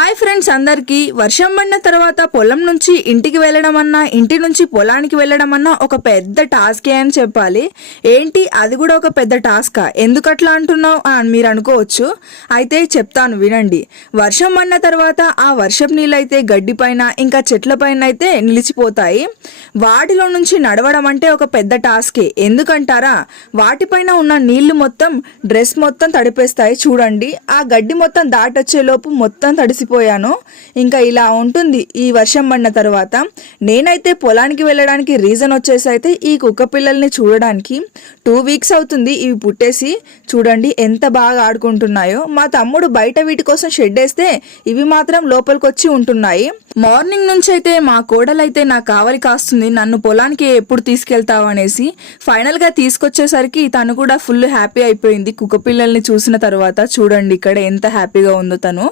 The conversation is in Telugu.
హాయ్ ఫ్రెండ్స్, అందరికీ వర్షం పడిన తర్వాత పొలం నుంచి ఇంటికి వెళ్ళడం అన్నా, ఇంటి నుంచి పొలానికి వెళ్ళడం అన్నా ఒక పెద్ద టాస్కే అని చెప్పాలి. ఏంటి అది కూడా ఒక పెద్ద టాస్కా, ఎందుకట్లా అంటున్నావు అని మీరు అనుకోవచ్చు. అయితే చెప్తాను వినండి. వర్షం పడిన తర్వాత ఆ వర్షపు నీళ్ళు అయితే గడ్డి పైన ఇంకా చెట్ల పైన అయితే నిలిచిపోతాయి. వాటిలో నుంచి నడవడం అంటే ఒక పెద్ద టాస్కే. ఎందుకంటారా, వాటిపైన ఉన్న నీళ్లు మొత్తం డ్రెస్ మొత్తం తడిపేస్తాయి. చూడండి, ఆ గడ్డి మొత్తం దాటొచ్చే లోపు మొత్తం తడిసిపోయాను. ఇంకా ఇలా ఉంటుంది ఈ వర్షం పడిన తర్వాత. నేనైతే పొలానికి వెళ్ళడానికి రీజన్ వచ్చేసి అయితే ఈ కుక్క పిల్లల్ని చూడడానికి 2 వీక్స్ అవుతుంది ఇవి పుట్టేసి. చూడండి ఎంత బాగా ఆడుకుంటున్నాయో. మా తమ్ముడు బయట వీటి కోసం షెడ్ వేస్తే ఇవి మాత్రం లోపలికి వచ్చి ఉంటున్నాయి. మార్నింగ్ నుంచి అయితే మా కోడలైతే నాకు కావలి కాస్తుంది, నన్ను పొలానికి ఎప్పుడు తీసుకెళ్తావు అనేసి. ఫైనల్ గా తీసుకొచ్చేసరికి తను కూడా ఫుల్ హ్యాపీ అయిపోయింది కుక్క పిల్లల్ని చూసిన తర్వాత. చూడండి ఇక్కడ ఎంత హ్యాపీగా ఉందో తను.